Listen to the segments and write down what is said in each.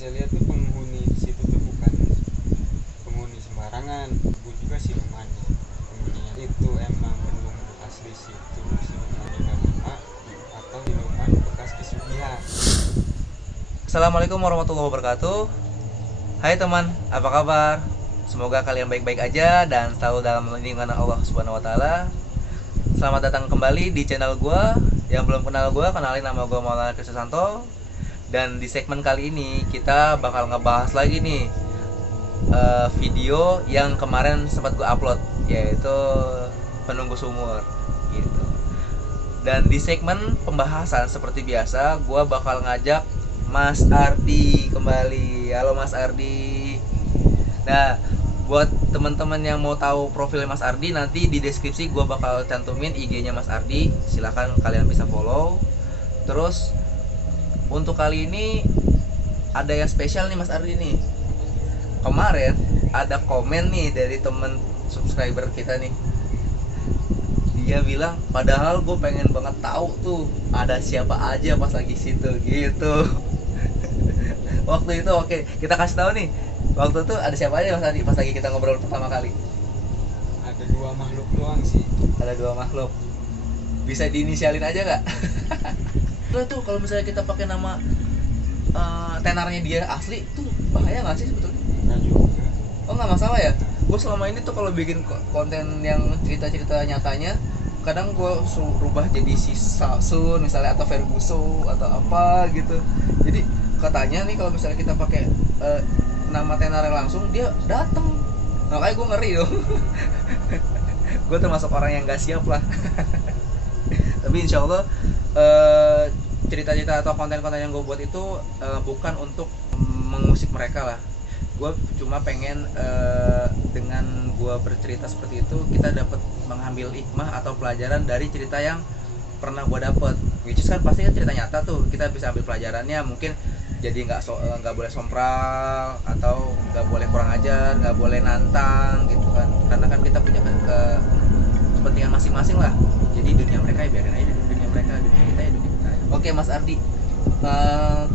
saya lihat tuh penghuni di situ tuh bukan penghuni sembarangan, gue juga silumannya. Penghuninya itu emang penunggu asli situ, siluman udah lama atau siluman bekas pesugihan. Assalamualaikum warahmatullahi wabarakatuh. Hai teman, apa kabar? Semoga kalian baik-baik aja dan selalu dalam lindungan Allah Subhanahu wa taala. Selamat datang kembali di channel gua. Yang belum kenal gua, kenalin, nama gua Maulana Kristianto. Dan di segmen kali ini kita bakal ngebahas lagi nih video yang kemarin sempat gua upload, yaitu penunggu sumur gitu. Dan di segmen pembahasan seperti biasa, gua bakal ngajak Mas Ardi kembali. Halo Mas Ardi. Nah, buat teman-teman yang mau tahu profil Mas Ardi, nanti di deskripsi gue bakal cantumin IG-nya Mas Ardi. Silahkan kalian bisa follow. Terus untuk kali ini ada yang spesial nih Mas Ardi nih. Kemarin ada komen nih dari temen subscriber kita nih. Dia bilang, padahal gue pengen banget tahu tuh ada siapa aja pas lagi situ gitu. Waktu itu oke, kita kasih tahu nih. Waktu itu ada siapa aja Mas Adi pas lagi kita ngobrol pertama kali? Ada 2 makhluk doang sih. Ada 2 makhluk. Bisa diinisialin aja nggak? Lo tuh kalau misalnya kita pakai nama tenarnya dia asli tuh bahaya nggak sih sebetulnya? Nggak juga. Oh nggak masalah ya. Gue selama ini tuh kalau bikin konten yang cerita-cerita nyatanya, kadang gue rubah jadi si Sun misalnya, atau Ferguson atau apa gitu. Jadi katanya nih kalau misalnya kita pakai nama tenarnya langsung, dia dateng. Makanya gue ngeri dong. Gue termasuk orang yang gak siap lah. Tapi insya Allah cerita-cerita atau konten-konten yang gue buat itu bukan untuk mengusik mereka lah. Gue cuma pengen dengan gue bercerita seperti itu, kita dapat mengambil hikmah atau pelajaran dari cerita yang pernah gue dapet. Which is kan pasti kan cerita nyata tuh, kita bisa ambil pelajarannya. Mungkin jadi nggak boleh sompral, atau nggak boleh kurang ajar, nggak boleh nantang gitu kan, karena kan kita punya kepentingan masing-masing lah. Jadi dunia mereka ya biarin aja, dunia mereka, dunia kita ya dunia kita. Oke Mas Ardi,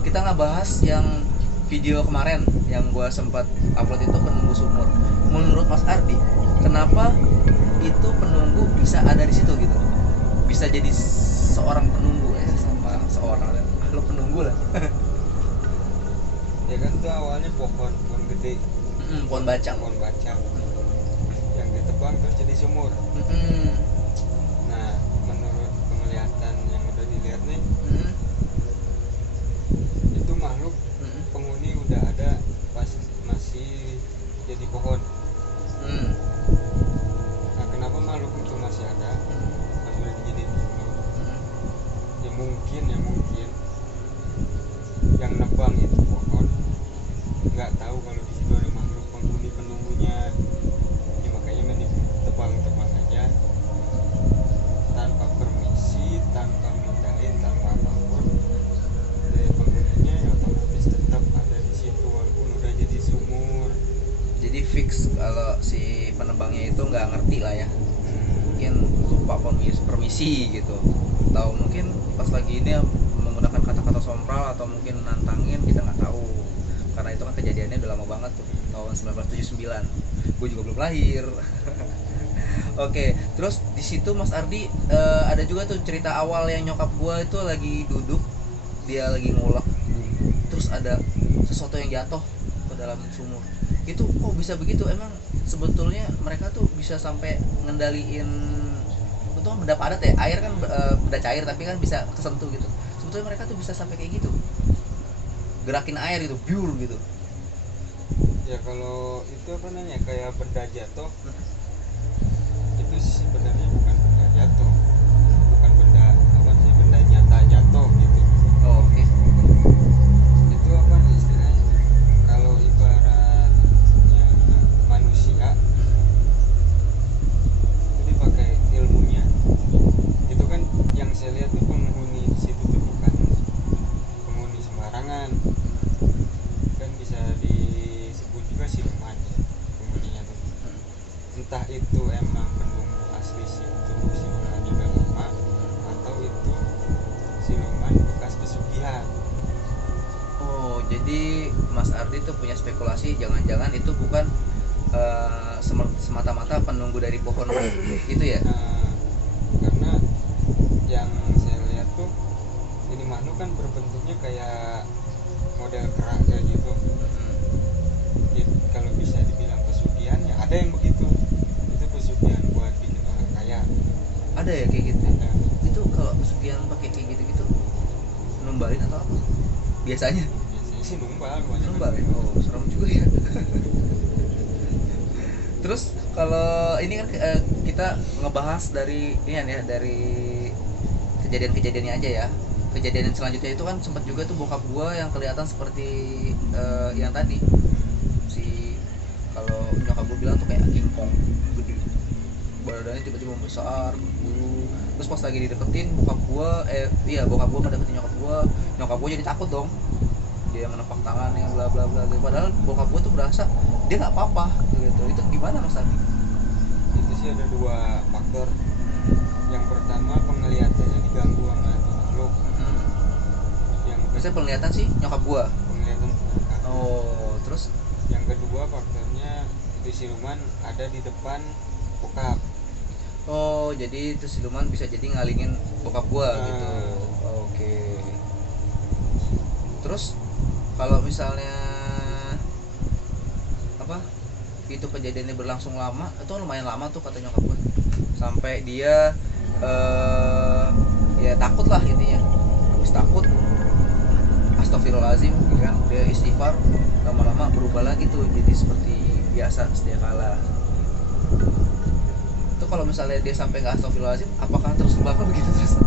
kita nggak bahas yang video kemarin yang gue sempat upload itu, penunggu sumur. Menurut Mas Ardi, kenapa itu penunggu bisa ada di situ gitu, bisa jadi seorang penunggu sama seorang lo penunggu lah. Ya kan tuh awalnya pohon gede, Pohon bacang. yang ditebang terus jadi sumur. Nah, menurut penglihatan yang udah dilihat nih, itu makhluk penghuni udah ada pas masih jadi pohon. Nah, kenapa makhluk itu masih ada pas udah jadi sumur? Ya mungkin yang nebang itu pohon nggak tahu kalau di situ ada makhluk penunggunya. Ya makanya main ditebang aja tanpa permisi, tanpa mindahin, tanpa apapun. Dari penghuninya ya otomatis tetap ada di situ walaupun udah jadi sumur. Jadi fix kalau si penebangnya itu nggak ngerti lah ya, mungkin lupa permisi gitu, atau mungkin pas lagi ini menggunakan kata-kata sompral, atau mungkin nantangin, kita nggak tahu. Karena itu kan kejadiannya udah lama banget tuh, tahun 1979. Gue juga belum lahir. Oke, terus di situ Mas Ardi ada juga tuh cerita awal yang nyokap gue itu lagi duduk, dia lagi ngulek, terus ada sesuatu yang jatuh ke dalam sumur. Itu kok bisa begitu? Emang sebetulnya mereka tuh bisa sampai ngendaliin, itu kan benda padat ya, air kan benda cair tapi kan bisa kesentuh gitu. Sebetulnya mereka tuh bisa sampai kayak gitu, gerakin air itu pure gitu. Ya kalau itu apa namanya kayak benda jatuh, itu sebenarnya bukan benda jatuh, bukan benda apa sih, benda nyata jatuh gitu. Oh, oke. Itu apa istilahnya, kalau ibaratnya manusia itu pakai ilmunya. Itu kan yang saya lihat tuh penghuni di situ tuh bukan penghuni sembarangan, kan bisa disebut juga siluman ya penghuninya tuh. Entah itu emang penunggu asli situ, siluman Mas Ardi tuh punya spekulasi jangan-jangan itu bukan semata-mata penunggu dari pohon itu ya. Karena yang saya lihat tuh ini makhluk kan berbentuknya kayak model kerak kayak gitu. Ya, kalau bisa dibilang pesugihan ya ada yang begitu, itu pesugihan buat bikin orang kaya. Ada ya kayak gitu. Ada. Itu kalau pesugihan pakai kayak gitu-gitu numbalin atau apa biasanya? Biasanya sih numbal, banyak Numbal ya. Oh, serem juga ya. Terus kalau ini kan kita ngebahas dari ini ya, dari kejadian-kejadiannya aja ya. Kejadian selanjutnya itu kan sempat juga tuh bokap gua yang kelihatan seperti yang tadi. Si kalau nyokap gua bilang tuh kayak King Kong gede. Badannya tiba-tiba membesar, bulu. Terus pas lagi dideketin bokap gua mendeketin nyokap gua jadi takut dong. Dia yang menepak tangannya bla bla bla. Padahal bokap gua tuh berasa dia nggak apa-apa gitu. Itu gimana Mas Adi? Itu sih ada dua faktor. Yang pertama penglihatannya diganggu sama makhluk. Yang Maksudnya penglihatan sih nyokap gua. penglihatan terdekat. Oh, terus Yang kedua faktornya itu siluman ada di depan bokap. oh jadi itu siluman bisa jadi ngalingin bokap gua gitu. Oke. Terus kalau misalnya apa? Itu kejadiannya berlangsung lama, itu lumayan lama tuh kata nyokap gua. Sampai dia ya takut lah intinya. Habis takut astagfirullahaladzim ya kan, dia istighfar, lama-lama berubah lagi tuh jadi seperti biasa sedia kala. Itu kalau misalnya dia sampai nggak astagfirullahaladzim, apakah terus bakal begitu terus?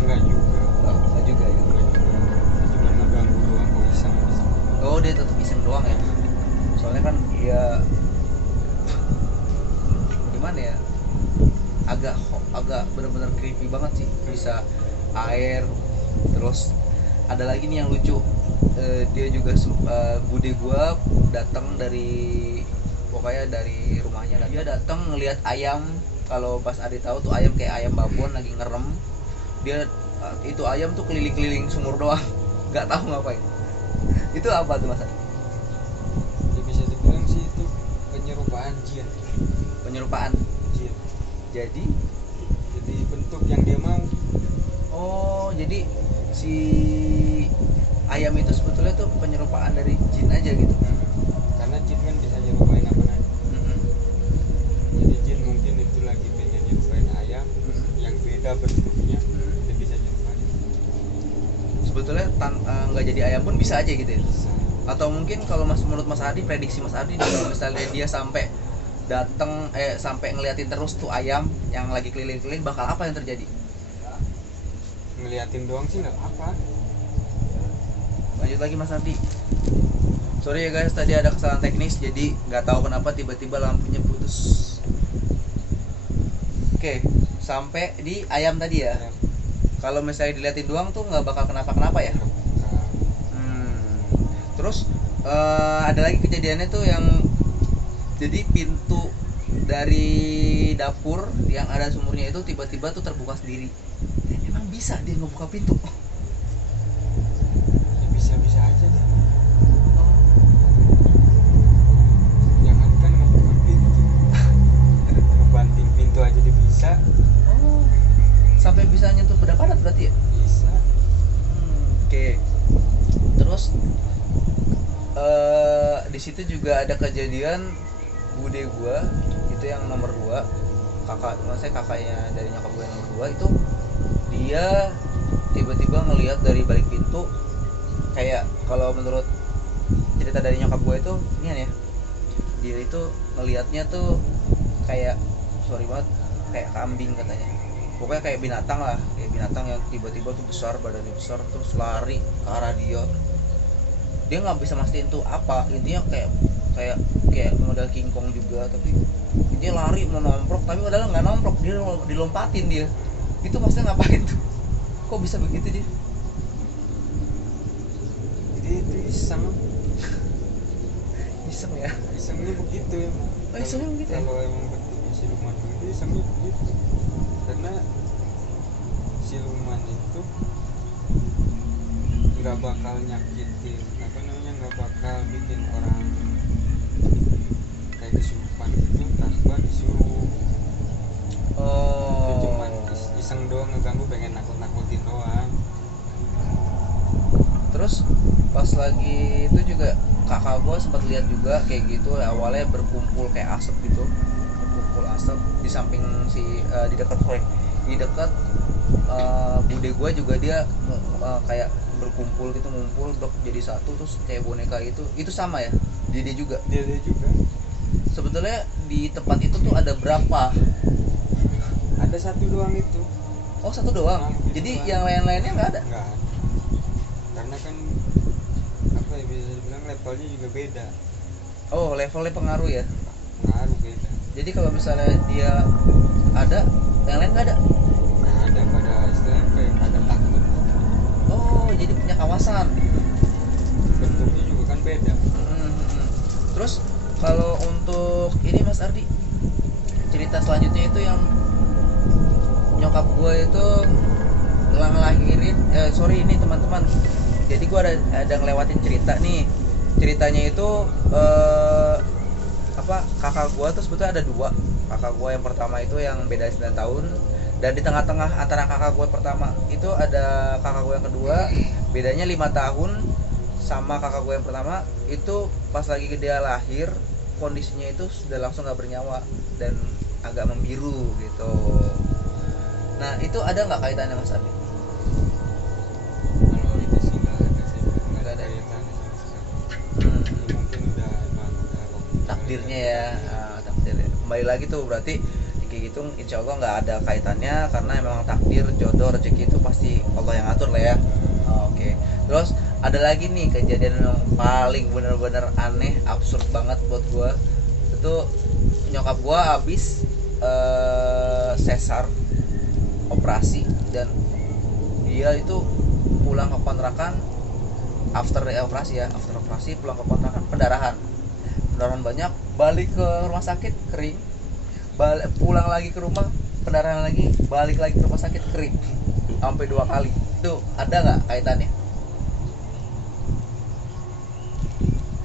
Enggak juga. Oh, nggak juga ya. Enggak juga. Cuma ngeganggu doang kok iseng. Oh, dia tetap iseng doang ya. Soalnya kan ya gimana ya? Agak benar-benar creepy banget sih. Bisa air, terus ada lagi nih yang lucu. Dia juga bude gua datang dari pokoknya dari rumahnya, dan dia datang ngelihat ayam. Kalau Mas Adi tahu tuh ayam kayak ayam babon lagi ngerem. Dia itu ayam tuh keliling-keliling sumur doang, nggak tahu ngapain. Itu apa tuh Mas Adi? Ya bisa dibilang sih itu penyerupaan jin. Penyerupaan. Jin. Jadi bentuk yang dia mau. oh, jadi si ayam itu sebetulnya tuh penyerupaan dari jin aja gitu. Karena jin kan bisa nyerupain apa aja. Mm-mm. Jadi jin mungkin itu lagi pengen nyerupain ayam yang beda bentuknya, dia bisa nyerupain. Sebetulnya nggak jadi ayam pun bisa aja gitu ya. Bisa. Atau mungkin kalau menurut Mas Adi, prediksi Mas Adi kalau misalnya dia sampai datang sampai ngeliatin terus tuh ayam yang lagi keliling-keliling, bakal apa yang terjadi? Ngeliatin doang sih nggak apa. Lanjut lagi Mas Adi. Sorry ya guys, tadi ada kesalahan teknis, jadi nggak tahu kenapa tiba-tiba lampunya putus. Oke, sampai di ayam tadi ya. Ayam. Kalau misalnya diliatin doang tuh nggak bakal kenapa-kenapa ya. Terus ada lagi kejadiannya tuh yang jadi pintu dari dapur yang ada sumurnya itu tiba-tiba tuh terbuka sendiri. Emang bisa dia ngebuka pintu? Ya bisa-bisa aja deh. Jangankan ngebuka pintu, ngebanting pintu aja dia bisa. Oh, sampai bisa nyentuh pedaparat berarti ya? Bisa. Oke. Terus di situ juga ada kejadian bude gua itu yang nomor 2, maksudnya kakaknya dari nyokap gua yang nomor 2 itu, dia tiba-tiba ngelihat dari balik pintu, kayak kalau menurut cerita dari nyokap gua itu ini ya, dia itu ngelihatnya tuh kayak sorry banget kayak kambing katanya, pokoknya kayak binatang lah, kayak binatang yang tiba-tiba tuh besar, badannya besar, terus lari ke arah dia nggak bisa mastiin tuh apa, intinya kayak model King Kong juga, tapi dia lari mau nomprok, tapi padahal nggak nomprok, dia dilompatin dia. Itu maksudnya ngapain tuh? Kok bisa begitu dia? Jadi itu iseng Ya. isengnya begitu ya. Oh, isengnya begitu ya? Kalau emang bentuknya siluman begitu, isengnya begitu. Karena siluman itu nggak bakal nyakitin, nggak bakal itu juga kakak gue sempat lihat juga kayak gitu, awalnya berkumpul kayak asap gitu, berkumpul asap di samping di dekat bude gue juga dia kayak berkumpul gitu, ngumpul blok jadi satu terus kayak boneka itu sama ya dia juga. Dia juga Sebetulnya di tempat itu tuh ada berapa? ada satu doang itu. Oh, satu doang. Nah, Jadi doang. yang lain-lainnya nggak ada. Nggak ada. Karena kan apa ya, bisa dibilang levelnya juga beda. Oh, levelnya pengaruh ya. Pengaruh beda. Jadi kalau misalnya dia ada, yang lain nggak ada. Nggak ada, pada istilahnya kayak pada takut. Oh, jadi punya kawasan. Bentuknya juga kan beda. Terus kalau untuk ini Mas Ardi, cerita selanjutnya itu yang nyokap gue itu ngelahirin, ini teman-teman. Jadi gue ada ngelewatin cerita nih. Ceritanya itu kakak gue tuh sebetulnya ada dua. Kakak gue yang pertama itu yang beda 9 tahun, dan di tengah-tengah antara kakak gue pertama itu ada kakak gue yang kedua, bedanya 5 tahun sama kakak gue yang pertama. Itu pas lagi dia lahir kondisinya itu sudah langsung gak bernyawa dan agak membiru gitu. Nah itu ada nggak kaitannya Mas Abi? Kalau itu sih nggak ada sih, nggak ada Nggak ada. kaitannya sama sekali. Ya, mungkin udah emang udah waktu Takdirnya ya, takdirnya. Kembali lagi tuh berarti kayak gitu, insya Allah nggak ada kaitannya karena memang takdir, jodoh, rezeki itu pasti Allah yang atur lah ya. Oke. Terus ada lagi nih kejadian yang paling bener-bener aneh, absurd banget buat gue. Itu nyokap gue habis sesar operasi, dan dia itu pulang ke kontrakan after operasi pulang ke kontrakan, pendarahan banyak, balik ke rumah sakit kering, pulang lagi ke rumah pendarahan lagi, balik lagi ke rumah sakit kering sampai 2 kali. Itu ada nggak kaitannya?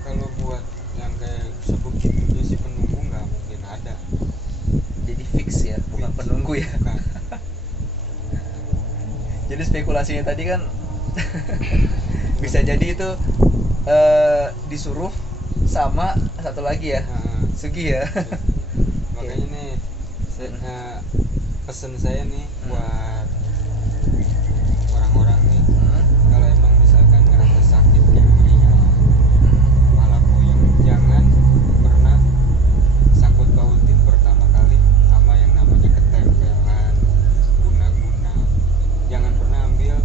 kalau buat yang kayak sebegitunya sih penunggu nggak mungkin ada. Jadi fix ya, bukan penunggu ya. Bukan. Jadi spekulasinya tadi kan bisa jadi itu disuruh sama satu lagi ya, Nah, Sugi ya. makanya nih pesen saya nih buat orang-orang nih, kalau emang misalkan ngerasa sakit yang ringan, malah puyeng, jangan pernah sangkut pautin pertama kali sama yang namanya ketempelan, guna-guna. Jangan pernah ambil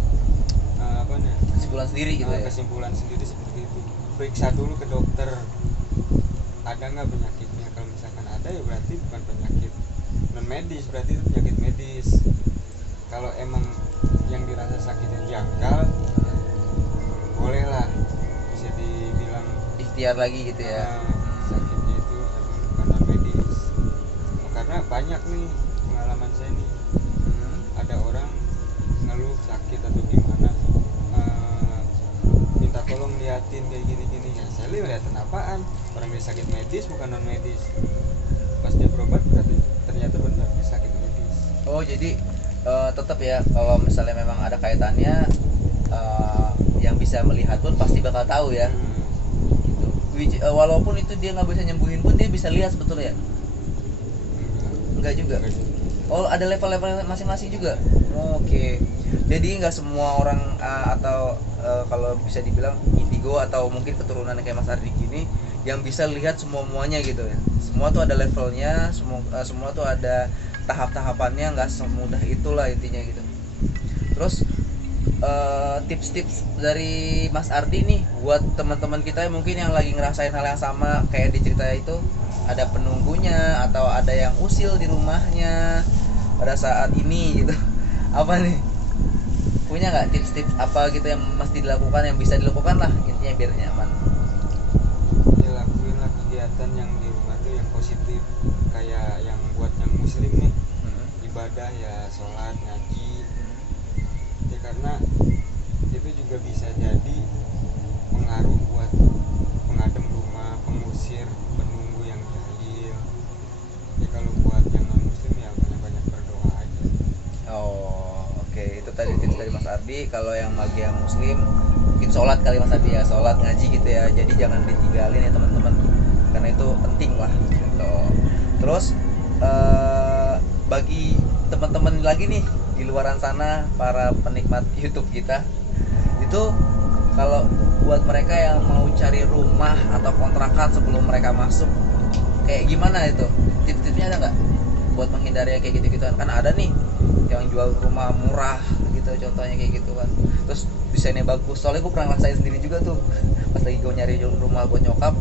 Kesimpulan sendiri gitu ya. kesimpulan sendiri seperti itu. Periksa dulu ke dokter, ada nggak penyakitnya. Kalau misalkan ada ya berarti bukan penyakit non medis, berarti itu penyakit medis. Kalau emang yang dirasa sakitnya janggal, bolehlah bisa dibilang Ikhtiar lagi gitu ya. sakitnya itu emang bukan non medis. Karena banyak nih pengalaman saya nih, ada orang ngeluh sakit atau gimana, minta tolong liatin kayak gini-gini ya. Saya liatin apaan, orang dia sakit medis bukan non medis. Pas dia berobat ternyata benar dia sakit medis. Oh jadi tetap ya, kalau misalnya memang ada kaitannya, yang bisa melihat pun pasti bakal tahu ya. Gitu. Walaupun itu dia nggak bisa nyembuhin pun dia bisa lihat sebetulnya ya. Enggak juga. Oh ada level-level masing-masing juga. Oke. Jadi nggak semua orang atau kalau bisa dibilang indigo atau mungkin keturunan kayak Mas Ardi gini yang bisa lihat semua-muanya gitu ya. Semua tuh ada levelnya, semua tuh ada tahap-tahapannya, nggak semudah itulah intinya gitu. Terus tips-tips dari Mas Ardi nih buat teman-teman kita yang mungkin yang lagi ngerasain hal yang sama kayak di cerita itu, ada penunggunya atau ada yang usil di rumahnya pada saat ini gitu. Apa nih? Punya nggak tips-tips apa gitu yang mesti dilakukan, yang bisa dilakukan lah intinya biar nyaman? Ya lakuin lah kegiatan yang di rumah tuh yang positif, kayak yang buat yang muslim nih, ibadah ya, sholat, ngaji ya, karena itu juga bisa jadi pengaruh buat pengadem rumah, pengusir penunggu yang jahil ya. Kalau buat yang non muslim ya banyak-banyak berdoa aja. Oh oke. Itu tadi tips dari Mas Ardi. Kalau yang bagi yang muslim mungkin sholat kali Mas Adi ya, sholat ngaji gitu ya, jadi jangan ditinggalin ya teman-teman, karena itu penting lah gitu. Terus bagi teman-teman lagi nih di luaran sana, para penikmat YouTube kita, itu kalau buat mereka yang mau cari rumah atau kontrakan sebelum mereka masuk, kayak gimana itu? Tips-tipsnya ada nggak buat menghindari yang kayak gitu-gituan? Kan ada nih yang jual rumah murah gitu, contohnya kayak gitu kan, terus desainnya bagus. Soalnya gue pernah ngerasain sendiri juga tuh, pas lagi gue nyari rumah buat nyokap,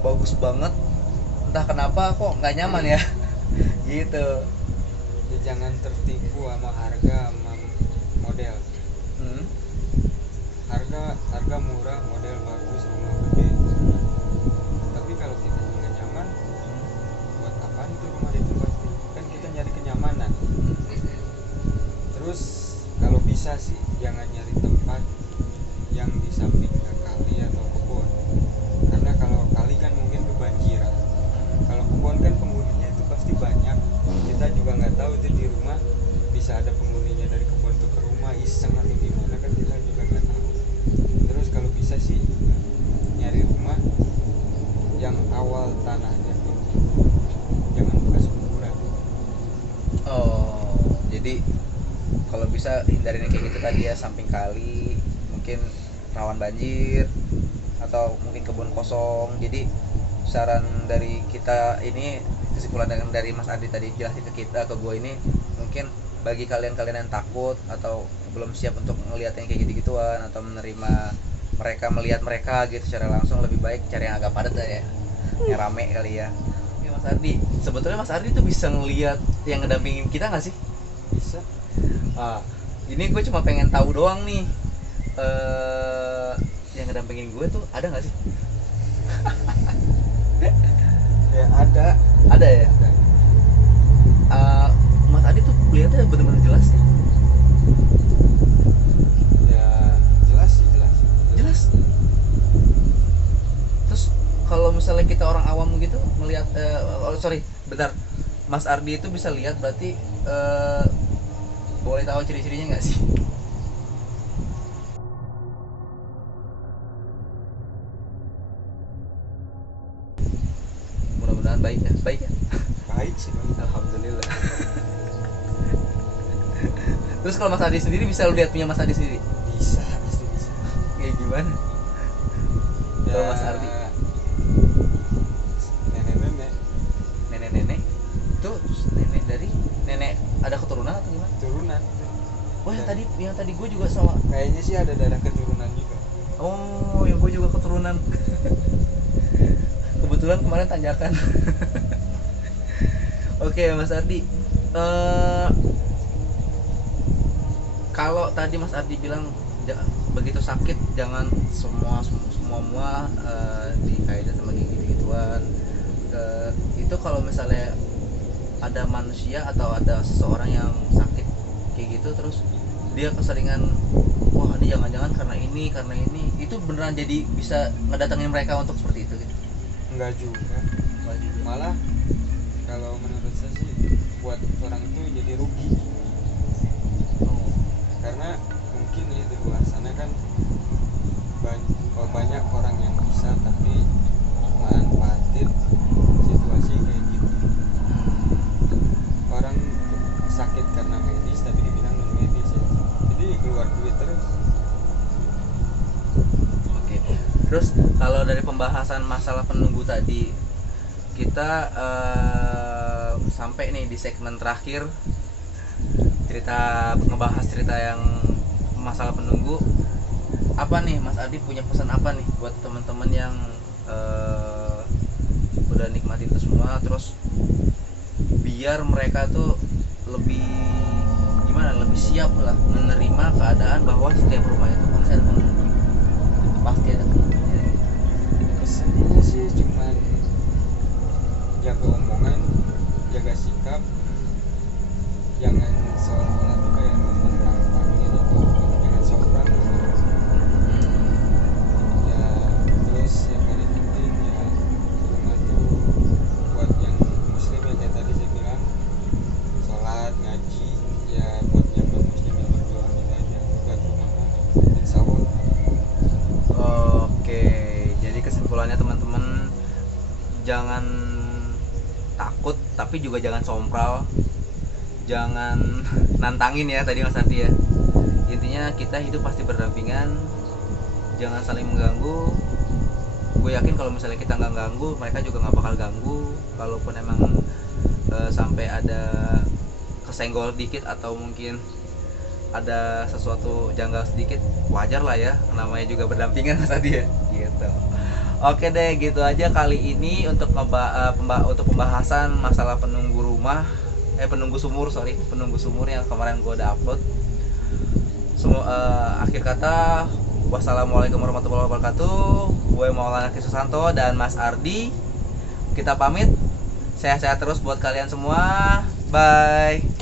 bagus banget, entah kenapa kok nggak nyaman ya gitu. Ya jangan tertipu sama harga sama model. Harga murah, model bagus, rumah gede, tapi kalau kita nggak nyaman, buat apaan itu rumah ditempati? Kan kita nyari kenyamanan. Terus kalau bisa sih jangan nyari tempat yang di samping kali atau kebun, karena kalau kali kan mungkin kebanjiran, kalau kebun kan penghuninya itu pasti banyak. Kita juga nggak tahu itu di rumah bisa ada penghuninya dari kebun tuh ke rumah iseng atau gimana, kan kita juga nggak tahu. Terus kalau bisa sih nyari rumah yang awal tanahnya tuh jangan bekas kuburan. Oh, jadi kalau bisa hindarin yang kayak gitu tadi ya, samping kali, mungkin rawan banjir, atau mungkin kebun kosong. Jadi saran dari kita ini, kesimpulan dari Mas Ardi tadi jelasin ke kita, ke gue ini, mungkin bagi kalian-kalian yang takut atau belum siap untuk melihat yang kayak gitu-gituan, atau menerima melihat mereka gitu secara langsung, lebih baik cari yang agak padat ya, yang rame kali ya. Ya Mas Ardi, sebetulnya Mas Ardi tuh bisa ngelihat yang ngedampingin kita nggak sih? Bisa. Ini gue cuma pengen tahu doang nih, yang ngedampingin gue tuh ada nggak sih? Ya ada Ya. Mas Adi tuh lihatnya bener-bener jelas ya. Ya jelas sih, Jelas. Terus kalau misalnya kita orang awam gitu melihat, bentar, Mas Ardi itu bisa lihat, berarti boleh tahu ciri-cirinya nggak sih? Mudah-mudahan baik ya. baik sih Bang. Alhamdulillah. Terus kalau Mas Ardi sendiri bisa lihat punya Mas Ardi sendiri? Bisa, pasti bisa. Kayak gimana? Ya, Kalau Mas Ardi nenek-nenek itu nenek dari nenek ada keturunan atau gimana? turunan. Oh yang tadi gue juga sama. Kayaknya sih ada darah keturunan juga. Oh yang gue juga keturunan. Kebetulan kemarin tanjakan. Oke Mas Ardi, kalau tadi Mas Ardi bilang begitu sakit jangan semua dikaitkan sama gitu-gituan. Itu kalau misalnya ada manusia atau ada seseorang yang sakit kayak gitu, terus dia keseringan, wah ini jangan-jangan karena ini, itu beneran jadi bisa ngedatengin mereka untuk seperti itu gitu? Enggak juga. Malah kalau menurut saya sih buat orang itu jadi rugi. Karena mungkin ya di luar sana kan banyak orang yang bisa tapi manfaatin situasi kayak gitu. Orang sakit karena medis tapi dibilang non medis ya, jadi keluar duit terus. Oke. Terus kalau dari pembahasan masalah penunggu tadi, kita sampai nih di segmen terakhir, ngebahas cerita yang masalah penunggu. Apa nih Mas Ardi punya pesan apa nih buat teman-teman yang udah nikmatin itu semua, terus biar mereka tuh lebih siap lah menerima keadaan bahwa setiap rumah itu pasti ada penunggu, pasti ada penunggunya. Kesannya sih cuman jaga omongan, jaga sikap, jangan seolah-olah tuh kayak mentang-mentangin itu, jangan sombong gitu. Ya terus yang paling penting ya rumah tuh buat yang muslim ya, kayak tadi saya bilang sholat ngaji, ya buat yang non muslim yang berdoa aja buat rumah insya Allah kesimpulannya teman-teman, jangan takut tapi juga jangan sompral, jangan nantangin ya tadi Mas Ardi ya. Intinya kita hidup pasti berdampingan, jangan saling mengganggu. Gue yakin kalau misalnya kita nggak ganggu, mereka juga nggak bakal ganggu. Kalaupun emang sampai ada kesenggol dikit atau mungkin ada sesuatu janggal sedikit, wajar lah ya, namanya juga berdampingan Mas Adi ya gitu. Oke deh, gitu aja kali ini untuk untuk pembahasan masalah penunggu sumur yang kemarin gue udah upload. Akhir kata, wassalamualaikum warahmatullahi wabarakatuh. Gue Maulana Susanto dan Mas Ardi, kita pamit. Sehat-sehat terus buat kalian semua. Bye.